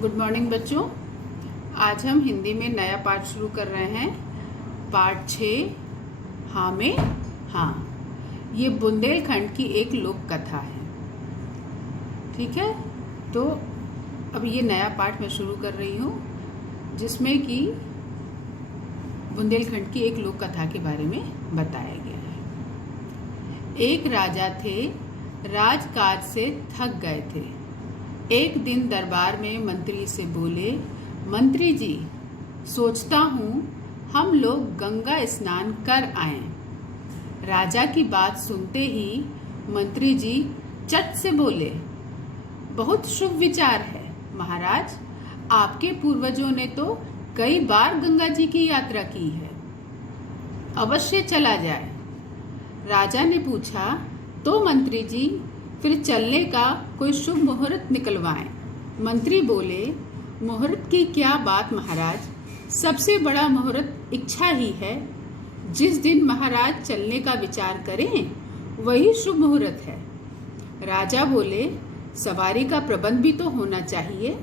Good morning बच्चों। आज हम हिंदी में नया पाठ शुरू कर रहे हैं। पाठ 6 हाँ में हाँ। ये बुंदेलखंड की एक लोक कथा है। ठीक है, तो अब ये नया पाठ मैं शुरू कर रही हूँ जिसमें कि बुंदेलखंड की एक लोक कथा के बारे में बताया गया है। एक राजा थे, राजकाज से थक गए थे। एक दिन दरबार में मंत्री से बोले, मंत्री जी, सोचता हूँ हम लोग गंगा स्नान कर आएं। राजा की बात सुनते ही मंत्री जी चट से बोले, बहुत शुभ विचार है महाराज। आपके पूर्वजों ने तो कई बार गंगा जी की यात्रा की है, अवश्य चला जाए। राजा ने पूछा, तो मंत्री जी फिर चलने का कोई शुभ मुहूर्त निकलवाएं। मंत्री बोले, मुहूर्त की क्या बात महाराज, सबसे बड़ा मुहूर्त इच्छा ही है। जिस दिन महाराज चलने का विचार करें वही शुभ मुहूर्त है। राजा बोले, सवारी का प्रबंध भी तो होना चाहिए।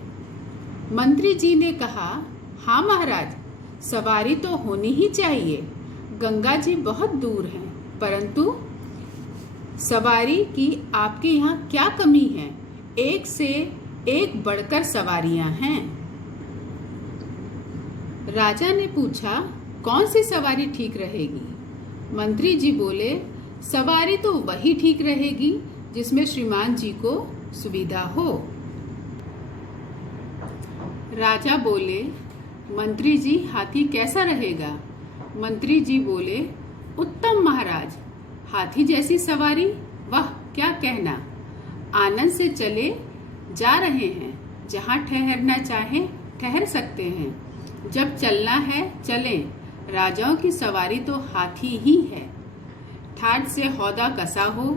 मंत्री जी ने कहा, हाँ महाराज, सवारी तो होनी ही चाहिए। गंगा जी बहुत दूर हैं, परंतु सवारी की आपके यहाँ क्या कमी है? एक से एक बढ़कर सवारियां हैं। राजा ने पूछा, कौन सी सवारी ठीक रहेगी? मंत्री जी बोले, सवारी तो वही ठीक रहेगी जिसमें श्रीमान जी को सुविधा हो। राजा बोले, मंत्री जी हाथी कैसा रहेगा? मंत्री जी बोले, उत्तम महाराज, हाथी जैसी सवारी, वाह क्या कहना। आनंद से चले जा रहे हैं, जहाँ ठहरना चाहें ठहर सकते हैं। जब चलना है चलें, राजाओं की सवारी तो हाथी ही है। ठाठ से हौदा कसा हो,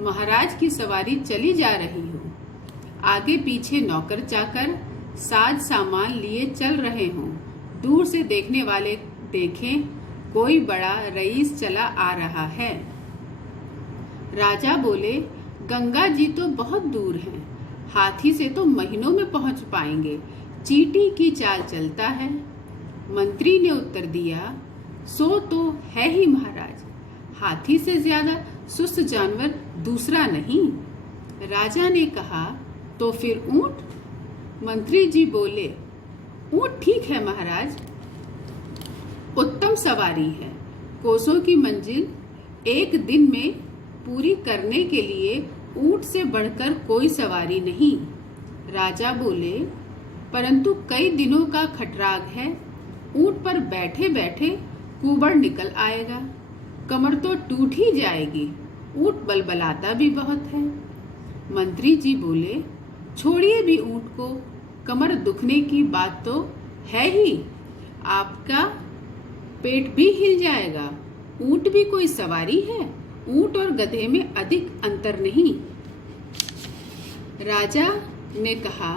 महाराज की सवारी चली जा रही हो। आगे पीछे नौकर चाकर साज सामान लिए चल रहे हों। दूर से देखने वाले देखें, कोई बड़ा रईस चला आ रहा है। राजा बोले, गंगा जी तो बहुत दूर हैं, हाथी से तो महीनों में पहुंच पाएंगे, चींटी की चाल चलता है। मंत्री ने उत्तर दिया, सो तो है ही महाराज, हाथी से ज्यादा सुस्त जानवर दूसरा नहीं। राजा ने कहा, तो फिर ऊंट? मंत्री जी बोले, ऊंट ठीक है महाराज, उत्तम सवारी है। कोसों की मंजिल एक दिन में पूरी करने के लिए ऊंट से बढ़कर कोई सवारी नहीं। राजा बोले, परंतु कई दिनों का खटराग है, ऊंट पर बैठे बैठे कुबड़ निकल आएगा, कमर तो टूट ही जाएगी, ऊंट बलबलाता भी बहुत है। मंत्री जी बोले, छोड़िए भी ऊंट को, कमर दुखने की बात तो है ही, आपका पेट भी हिल जाएगा। ऊंट भी कोई सवारी है, ऊंट और गधे में अधिक अंतर नहीं। राजा ने कहा,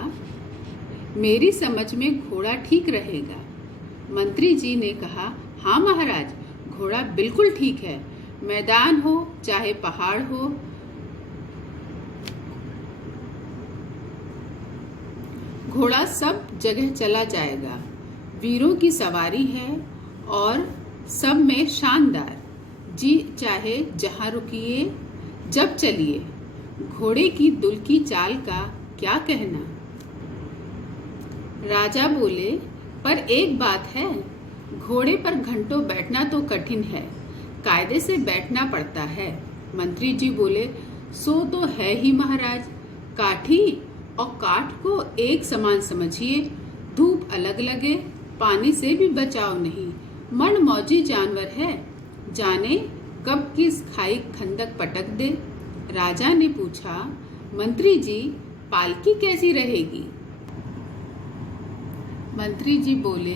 मेरी समझ में घोड़ा ठीक रहेगा। मंत्री जी ने कहा, हाँ महाराज, घोड़ा बिल्कुल ठीक है। मैदान हो चाहे पहाड़ हो, घोड़ा सब जगह चला जाएगा। वीरों की सवारी है और सब में शानदार। जी चाहे जहाँ रुकिए, जब चलिए। घोड़े की दुल की चाल का क्या कहना? राजा बोले, पर एक बात है, घोड़े पर घंटों बैठना तो कठिन है, कायदे से बैठना पड़ता है। मंत्री जी बोले, सो तो है ही महाराज, काठी और काठ को एक समान समझिए, धूप अलग लगे, पानी से भी बचाव नहीं, मन मौजी जानवर है, जाने कब किस खाई खंदक पटक दे। राजा ने पूछा, मंत्री जी पालकी कैसी रहेगी? मंत्री जी बोले,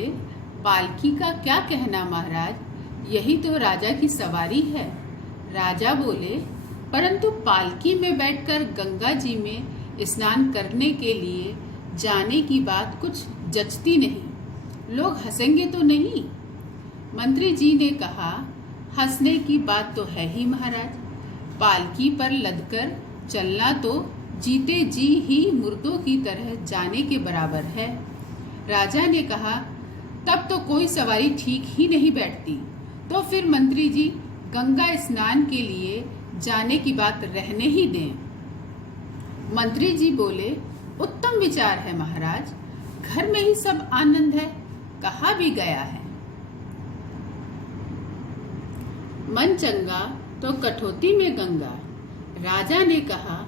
पालकी का क्या कहना महाराज, यही तो राजा की सवारी है। राजा बोले, परंतु पालकी में बैठकर गंगा जी में स्नान करने के लिए जाने की बात कुछ जचती नहीं, लोग हंसेंगे तो नहीं? मंत्री जी ने कहा, हंसने की बात तो है ही महाराज, पालकी पर लदकर चलना तो जीते जी ही मुर्दों की तरह जाने के बराबर है। राजा ने कहा, तब तो कोई सवारी ठीक ही नहीं बैठती, तो फिर मंत्री जी गंगा स्नान के लिए जाने की बात रहने ही दें। मंत्री जी बोले, उत्तम विचार है महाराज, घर में ही सब आनंद है, कहा भी गया है। मन चंगा तो कठौती में गंगा। राजा ने कहा,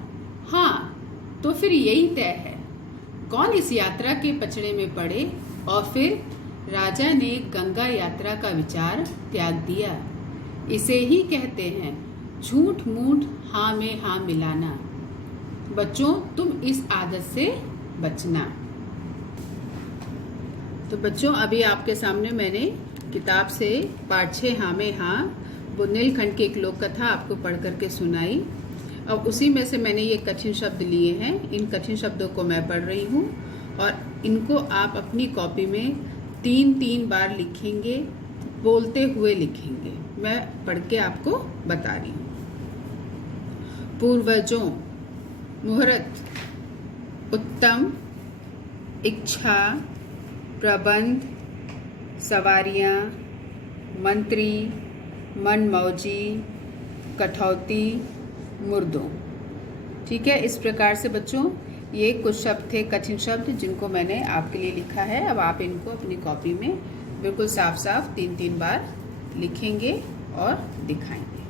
हाँ तो फिर यही तय है। कौन इस यात्रा के पचड़े में पड़े। और फिर राजा ने गंगा यात्रा का विचार त्याग दिया। इसे ही कहते हैं झूठ मूठ हाँ में हाँ मिलाना। बच्चों, तुम इस आदत से बचना। तो बच्चों, अभी आपके सामने मैंने किताब से पाठ 6 हाँ में हाँ बुंदेलखंड की एक लोक कथा आपको पढ़ करके सुनाई। अब उसी में से मैंने ये कठिन शब्द लिए हैं। इन कठिन शब्दों को मैं पढ़ रही हूँ और इनको आप अपनी कॉपी में 3-3 बार लिखेंगे, बोलते हुए लिखेंगे। मैं पढ़ के आपको बता रही हूँ। पूर्वजों, मुहूर्त, उत्तम, इच्छा, प्रबंध, सवारियाँ, मंत्री, मनमौजी, कठौती, मुर्दों। ठीक है, इस प्रकार से बच्चों ये कुछ शब्द थे, कठिन शब्द, जिनको मैंने आपके लिए लिखा है। अब आप इनको अपनी कॉपी में बिल्कुल साफ साफ 3-3 बार लिखेंगे और दिखाएंगे।